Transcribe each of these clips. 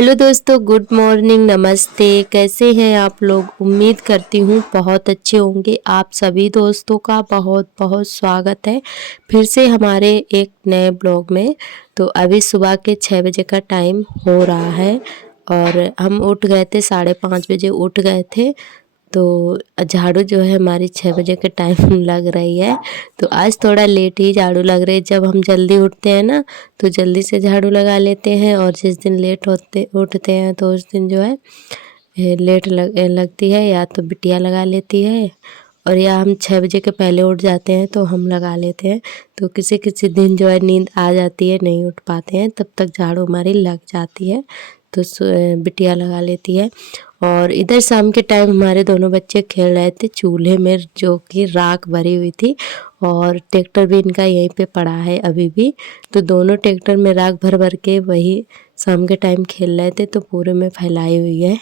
Hello दोस्तों, good morning, नमस्ते। कैसे हैं आप लोग? उम्मीद करती हूँ बहुत अच्छे होंगे। आप सभी दोस्तों का बहुत बहुत स्वागत है फिर से हमारे एक नए ब्लॉग में। तो अभी सुबह के 6 बजे का टाइम हो रहा है और हम उठ गए थे, 5:30 बजे उठ गए थे। तो झाड़ू जो है हमारी 6 बजे के टाइम लग रही है। तो आज थोड़ा लेट ही झाड़ू लग रही है। जब हम जल्दी उठते हैं ना तो जल्दी से झाड़ू लगा लेते हैं, और जिस दिन लेट होते उठते हैं तो उस दिन जो है लेट लगती है, या तो बिटिया लगा लेती है, और या हम 6 बजे के पहले उठ जाते हैं तो हम लगा लेते हैं। तो किसी किसी दिन जो है नींद आ जाती है, नहीं उठ पाते हैं, तब तक झाड़ू हमारी लग जाती है, तो बिटिया लगा लेती है। और इधर शाम के टाइम हमारे दोनों बच्चे खेल रहे थे चूल्हे में, जो कि राख भरी हुई थी, और ट्रैक्टर भी इनका यहीं पे पड़ा है अभी भी। तो दोनों ट्रैक्टर में राख भर भर के वही शाम के टाइम खेल रहे थे, तो पूरे में फैलाई हुई है।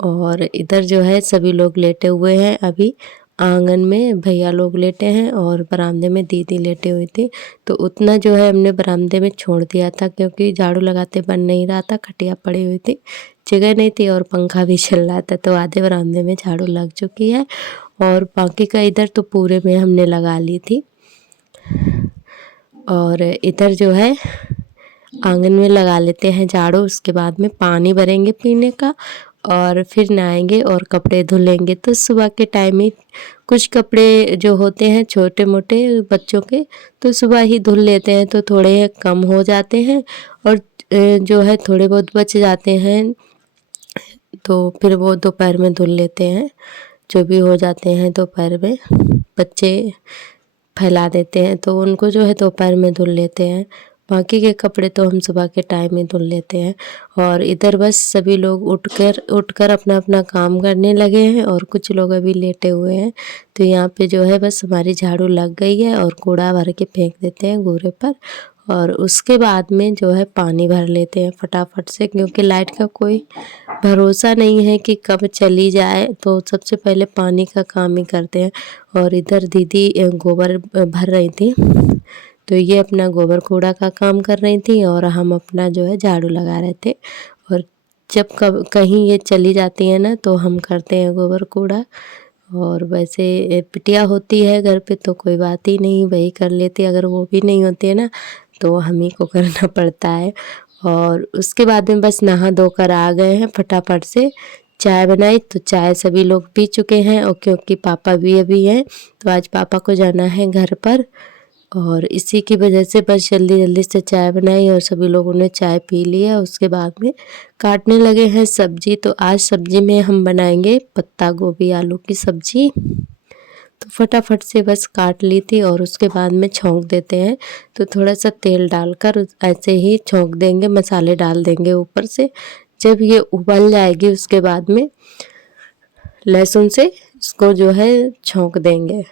और इधर जो है सभी लोग लेटे हुए हैं। अभी आंगन में भैया लोग लेटे हैं और बरामदे में दीदी लेटे हुए थे। तो उतना जो है हमने बरामदे में छोड़ दिया था, क्योंकि झाड़ू लगाते बन नहीं रहा था, खटिया पड़ी हुई थी, जगह नहीं थी, और पंखा भी चल रहा था। तो आधे बरामदे में झाड़ू लग चुकी है, और बाकी का इधर तो पूरे में हमने लगा ली थी। और इधर जो है आंगन में लगा लेते हैं झाड़ू, उसके बाद में पानी भरेंगे पीने का, और फिर नहाएंगे और कपड़े धुलेंगे। तो सुबह के टाइम ही कुछ कपड़े जो होते हैं छोटे मोटे बच्चों के, तो सुबह ही धुल लेते हैं, तो थोड़े कम हो जाते हैं, और जो है थोड़े बहुत बच जाते हैं, तो फिर वो दोपहर में धुल लेते हैं। जो भी हो जाते हैं दोपहर में, बच्चे फैला देते हैं, तो उनको जो है दोपहर में धुल लेते हैं। बाकी के कपड़े तो हम सुबह के टाइम में धुल लेते हैं। और इधर बस सभी लोग उठकर अपना अपना काम करने लगे हैं, और कुछ लोग अभी लेटे हुए हैं। तो यहाँ पे जो है बस हमारी झाड़ू लग गई है, और कूड़ा भर के फेंक देते हैं घूरे पर, और उसके बाद में जो है पानी भर लेते हैं फटाफट से, क्योंकि लाइट का कोई भरोसा नहीं है कि कब चली जाए। तो सबसे पहले पानी का काम ही करते हैं। और इधर दीदी गोबर भर रही थी, तो ये अपना गोबर कूड़ा का काम कर रही थी, और हम अपना जो है झाड़ू लगा रहे थे। और जब कहीं ये चली जाती है ना तो हम करते हैं गोबर कूड़ा। और वैसे बिटिया होती है घर पे तो कोई बात ही नहीं, वही कर लेती है। अगर वो भी नहीं होती है ना तो हम ही को करना पड़ता है। और उसके बाद में बस नहा धोकर आ गए हैं, फटाफट से चाय बनाई, तो चाय सभी लोग पी चुके हैं। और क्योंकि पापा भी अभी हैं, तो आज पापा को जाना है घर पर, और इसी की वजह से बस जल्दी जल्दी से चाय बनाई, और सभी लोगों ने चाय पी लिया। उसके बाद में काटने लगे हैं सब्जी। तो आज सब्जी में हम बनाएंगे पत्ता गोभी आलू की सब्जी। तो फटाफट से बस काट ली थी, और उसके बाद में छौंक देते हैं। तो थोड़ा सा तेल डालकर ऐसे ही छौंक देंगे, मसाले डाल देंगे ऊपर से। जब ये उबल जाएगी उसके बाद में लहसुन से इसको जो है छौंक देंगे।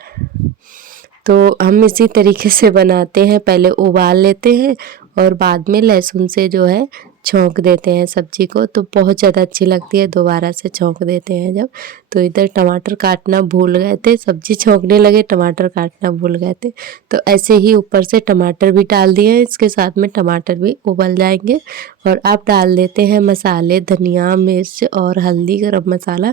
तो हम इसी तरीके से बनाते हैं, पहले उबाल लेते हैं और बाद में लहसुन से जो है छौंक देते हैं सब्जी को, तो बहुत ज़्यादा अच्छी लगती है। दोबारा से छौंक देते हैं जब। तो इधर टमाटर काटना भूल गए थे, सब्जी छौंकने लगे टमाटर काटना भूल गए थे। तो ऐसे ही ऊपर से टमाटर भी डाल दिए, इसके साथ में टमाटर भी उबल जाएंगे। और अब डाल देते हैं मसाले, धनिया मिर्च और हल्दी, गरम मसाला।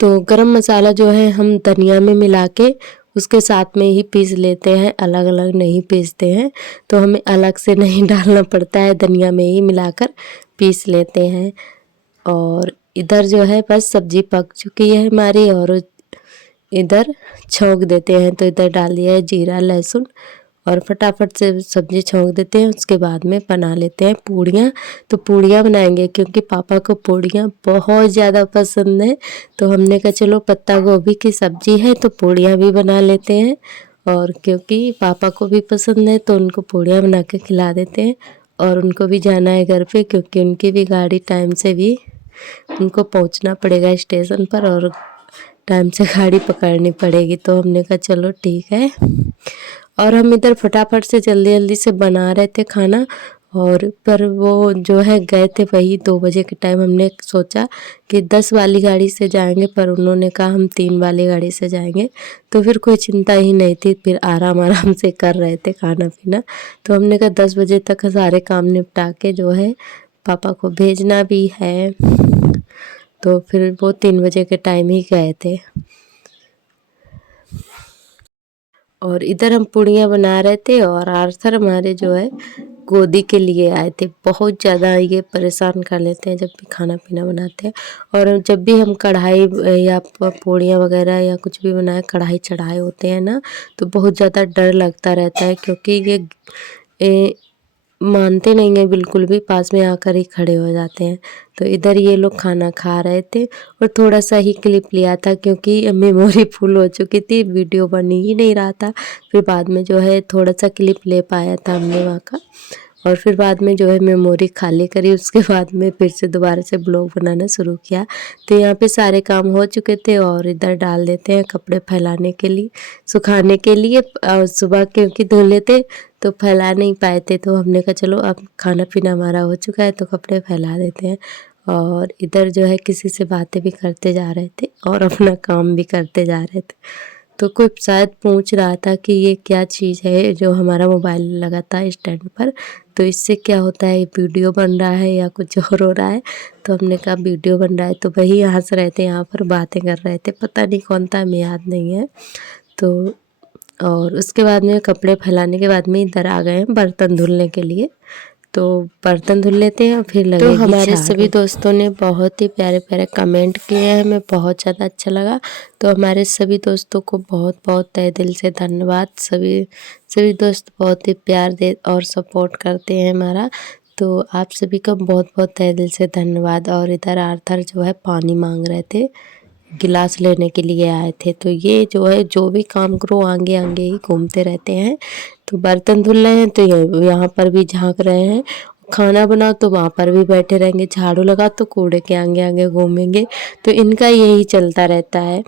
तो गरम मसाला जो है हम धनिया में मिला के उसके साथ में ही पीस लेते हैं, अलग अलग नहीं पीसते हैं। तो हमें अलग से नहीं डालना पड़ता है, धनिया में ही मिलाकर पीस लेते हैं। और इधर जो है बस सब्जी पक चुकी है हमारी, और इधर छौंक देते हैं। तो इधर डाल दिया है जीरा लहसुन, और फटाफट से सब्जी छौंक देते हैं। उसके बाद में बना लेते हैं पूड़ियाँ। तो पूड़ियाँ बनाएंगे क्योंकि पापा को पूड़ियाँ बहुत ज़्यादा पसंद है। तो हमने कहा चलो पत्ता गोभी की सब्जी है तो पूड़ियाँ भी बना लेते हैं, और क्योंकि पापा को भी पसंद है तो उनको पूड़ियाँ बना के खिला देते हैं। और उनको भी जाना है घर पे, क्योंकि उनकी भी गाड़ी टाइम से भी उनको पहुंचना पड़ेगा स्टेशन पर, और टाइम से गाड़ी पकड़नी पड़ेगी। तो हमने कहा चलो ठीक है। और हम इधर फटाफट से जल्दी जल्दी से बना रहे थे खाना, और पर वो जो है गए थे वही 2 बजे के टाइम। हमने सोचा कि 10 वाली गाड़ी से जाएंगे, पर उन्होंने कहा हम 3 वाली गाड़ी से जाएंगे। तो फिर कोई चिंता ही नहीं थी, फिर आराम आराम से कर रहे थे खाना पीना। तो हमने कहा 10 बजे तक सारे काम निपटा के जो है पापा को भेजना भी है, तो फिर वो 3 बजे के टाइम ही गए थे। और इधर हम पूड़ियाँ बना रहे थे और आर्थर हमारे जो है गोदी के लिए आए थे। बहुत ज़्यादा ये परेशान कर लेते हैं जब भी खाना पीना बनाते हैं। और जब भी हम कढ़ाई या पूड़ियाँ वगैरह या कुछ भी बनाए कढ़ाई चढ़ाए होते हैं ना, तो बहुत ज़्यादा डर लगता रहता है, क्योंकि ये मानते नहीं हैं बिल्कुल भी, पास में आकर ही खड़े हो जाते हैं। तो इधर ये लोग खाना खा रहे थे और थोड़ा सा ही क्लिप लिया था, क्योंकि मेमोरी फुल हो चुकी थी, वीडियो बन ही नहीं रहा था। फिर बाद में जो है थोड़ा सा क्लिप ले पाया था हमने वहाँ का, और फिर बाद में जो है मेमोरी खाली करी। उसके बाद में फिर से दोबारा से ब्लॉग बनाना शुरू किया। तो यहाँ पे सारे काम हो चुके थे और इधर डाल देते हैं कपड़े फैलाने के लिए, सुखाने के लिए। सुबह क्योंकि धुले थे तो फैला नहीं पाए थे, तो हमने कहा चलो अब खाना पीना हमारा हो चुका है तो कपड़े फैला देते हैं। और इधर जो है किसी से बातें भी करते जा रहे थे और अपना काम भी करते जा रहे थे। तो कोई शायद पूछ रहा था कि ये क्या चीज़ है जो हमारा मोबाइल लगा था स्टैंड पर, तो इससे क्या होता है, वीडियो बन रहा है या कुछ और हो रहा है। तो हमने कहा वीडियो बन रहा है, तो वही हंस रहे थे, यहाँ पर बातें कर रहे थे, पता नहीं कौन था, हमें याद नहीं है। तो और उसके बाद में कपड़े फैलाने के बाद में इधर आ गए हैं बर्तन धुलने के लिए। तो बर्तन धुल लेते हैं और फिर लगेगी तो हमारे सभी दोस्तों ने बहुत ही प्यारे प्यारे कमेंट किए हैं, हमें बहुत ज़्यादा अच्छा लगा। तो हमारे सभी दोस्तों को बहुत बहुत तहे दिल से धन्यवाद। सभी दोस्त बहुत ही प्यार दे और सपोर्ट करते हैं हमारा, तो आप सभी का बहुत बहुत तहे दिल से धन्यवाद। और इधर आर्थर जो है पानी मांग रहे थे, गिलास लेने के लिए आए थे। तो ये जो है जो भी काम करो आगे आगे ही घूमते रहते हैं। तो बर्तन धुल रहे हैं तो यहाँ पर भी झांक रहे हैं, खाना बनाओ तो वहाँ पर भी बैठे रहेंगे, झाड़ू लगा तो कूड़े के आगे आगे घूमेंगे। तो इनका यही चलता रहता है।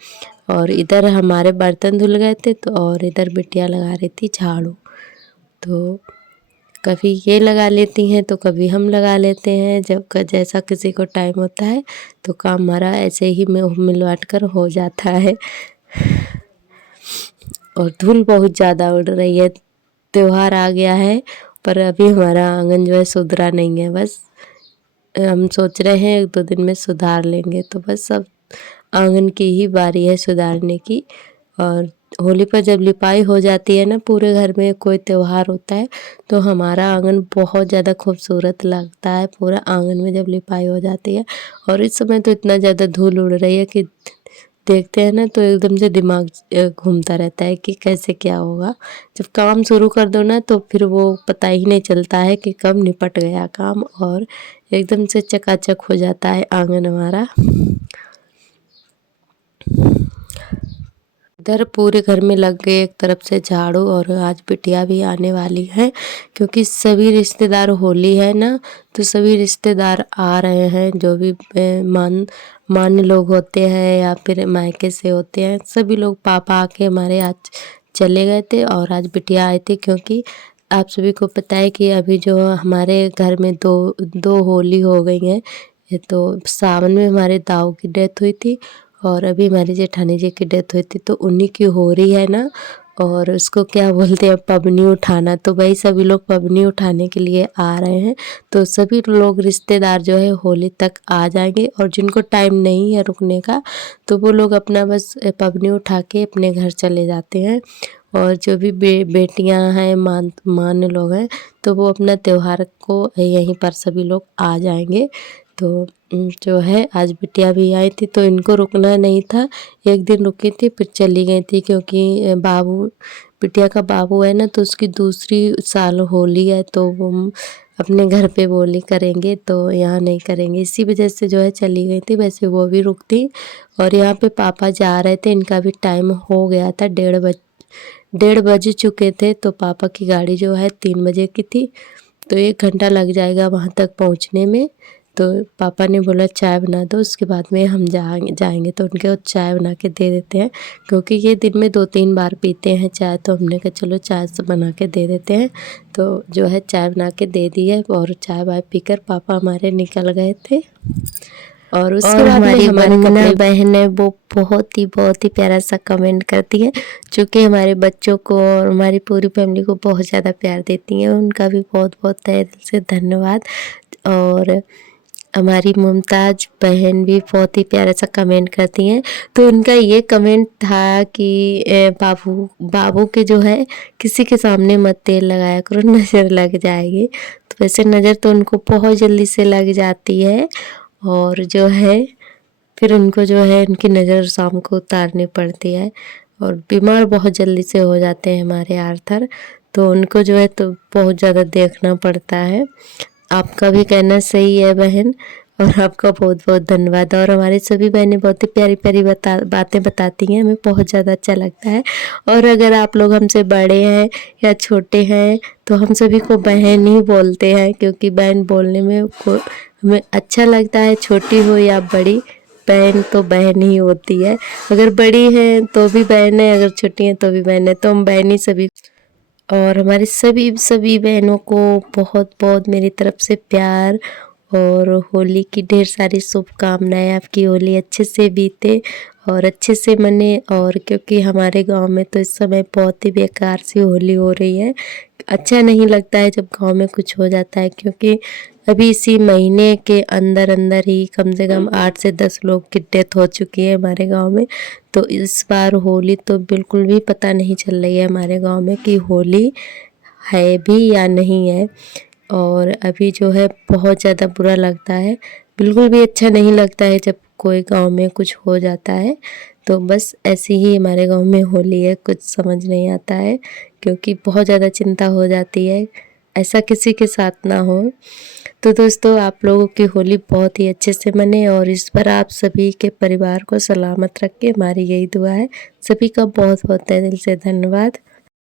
और इधर हमारे बर्तन धुल गए थे तो और इधर बिटिया लगा रही थी झाड़ू। तो कभी ये लगा लेती हैं तो कभी हम लगा लेते हैं, जब जैसा किसी को टाइम होता है। तो काम हमारा ऐसे ही मिल बाँट कर हो जाता है। और धूल बहुत ज़्यादा उड़ रही है, त्योहार आ गया है पर अभी हमारा आंगन जो है सुधरा नहीं है। बस हम सोच रहे हैं 1-2 दिन में सुधार लेंगे, तो बस अब आंगन की ही बारी है सुधारने की। और होली पर जब लिपाई हो जाती है ना, पूरे घर में कोई त्योहार होता है, तो हमारा आंगन बहुत ज़्यादा खूबसूरत लगता है, पूरा आंगन में जब लिपाई हो जाती है। और इस समय तो इतना ज़्यादा धूल उड़ रही है कि देखते हैं ना तो एकदम से दिमाग घूमता रहता है कि कैसे क्या होगा। जब काम शुरू कर दो ना तो फिर वो पता ही नहीं चलता है कि कब निपट गया काम, और एकदम से चकाचक हो जाता है आंगन हमारा। इधर पूरे घर में लग गए एक तरफ से झाड़ू, और आज बिटिया भी आने वाली है, क्योंकि सभी रिश्तेदार, होली है ना, तो सभी रिश्तेदार आ रहे हैं। जो भी मान्य लोग होते हैं या फिर मायके से होते हैं, सभी लोग। पापा आके हमारे आज चले गए थे और आज बिटिया आई थी, क्योंकि आप सभी को पता है कि अभी जो हमारे घर में दो होली हो गई हैं। ये तो सावन में हमारे दाऊ की डेथ हुई थी और अभी हमारी जेठानी जी की डेथ हुई थी, तो उन्हीं की हो रही है ना। और उसको क्या बोलते हैं, पबनी उठाना। तो भाई सभी लोग पबनी उठाने के लिए आ रहे हैं। तो सभी लोग रिश्तेदार जो है होली तक आ जाएंगे, और जिनको टाइम नहीं है रुकने का तो वो लोग अपना बस पबनी उठा के अपने घर चले जाते हैं। और जो भी बेटियां हैं, मान्य लोग हैं, तो वो अपना त्योहार को यहीं पर सभी लोग आ जाएंगे। तो जो है आज बिटिया भी आई थी, तो इनको रुकना नहीं था, 1 दिन रुकी थी फिर चली गई थी, क्योंकि बिटिया का बाबू है ना, तो उसकी दूसरी साल होली है, तो वो अपने घर पे होली करेंगे, तो यहाँ नहीं करेंगे, इसी वजह से जो है चली गई थी। वैसे वो भी रुकती। और यहाँ पे पापा जा रहे थे, इनका भी टाइम हो गया था, 1:30 बज चुके थे। तो पापा की गाड़ी जो है 3 बजे की थी, तो 1 घंटा लग जाएगा वहाँ तक पहुँचने में। तो पापा ने बोला चाय बना दो, उसके बाद में हम जाएंगे। तो उनके चाय बना के दे देते हैं, क्योंकि ये दिन में 2-3 बार पीते हैं चाय, तो हमने कहा चलो चाय से बना के दे देते हैं। तो जो है चाय बना के दे दी है, और चाय वाय पीकर पापा हमारे निकल गए थे। और उसके और बाद में हमारी हमारे वंदना कपड़े बहन है वो बहुत ही प्यारा सा कमेंट करती है, जो कि हमारे बच्चों को और हमारी पूरी फैमिली को बहुत ज़्यादा प्यार देती हैं। उनका भी बहुत तहे दिल से धन्यवाद। और हमारी मुमताज़ बहन भी बहुत ही प्यारा सा कमेंट करती हैं। तो उनका ये कमेंट था कि बाबू के जो है किसी के सामने मत तेल लगाया करो, नज़र लग जाएगी। तो वैसे नज़र तो उनको बहुत जल्दी से लग जाती है, और जो है फिर उनको जो है उनकी नज़र शाम को उतारनी पड़ती है, और बीमार बहुत जल्दी से हो जाते हैं हमारे आर्थर। तो उनको जो है तो बहुत ज़्यादा देखना पड़ता है। आपका भी कहना सही है बहन, और आपका बहुत धन्यवाद। और हमारी सभी बहनें बहुत ही प्यारी बातें बताती हैं, हमें बहुत ज़्यादा अच्छा लगता है। और अगर आप लोग हमसे बड़े हैं या छोटे हैं तो हम सभी को बहन ही बोलते हैं, क्योंकि बहन बोलने में हमें अच्छा लगता है। छोटी हो या बड़ी, बहन तो बहन ही होती है। अगर बड़ी है तो भी बहन है, अगर छोटी है तो भी बहन है, तो हम बहन ही सभी। और हमारी सभी बहनों को बहुत मेरी तरफ से प्यार, और होली की ढेर सारी शुभकामनाएं। आपकी होली अच्छे से बीते और अच्छे से मने। और क्योंकि हमारे गांव में तो इस समय बहुत ही बेकार सी होली हो रही है, अच्छा नहीं लगता है जब गांव में कुछ हो जाता है, क्योंकि अभी इसी महीने के अंदर ही कम से कम 8 से 10 लोग की डेथ हो चुकी है हमारे गांव में। तो इस बार होली तो बिल्कुल भी पता नहीं चल रही है हमारे गांव में कि होली है भी या नहीं है। और अभी जो है बहुत ज़्यादा बुरा लगता है, बिल्कुल भी अच्छा नहीं लगता है जब कोई गांव में कुछ हो जाता है। तो बस ऐसी ही हमारे गांव में होली है, कुछ समझ नहीं आता है, क्योंकि बहुत ज़्यादा चिंता हो जाती है, ऐसा किसी के साथ ना हो। तो दोस्तों, आप लोगों की होली बहुत ही अच्छे से मने, और इस पर आप सभी के परिवार को सलामत रखें, हमारी यही दुआ है। सभी का बहुत तहे दिल से धन्यवाद।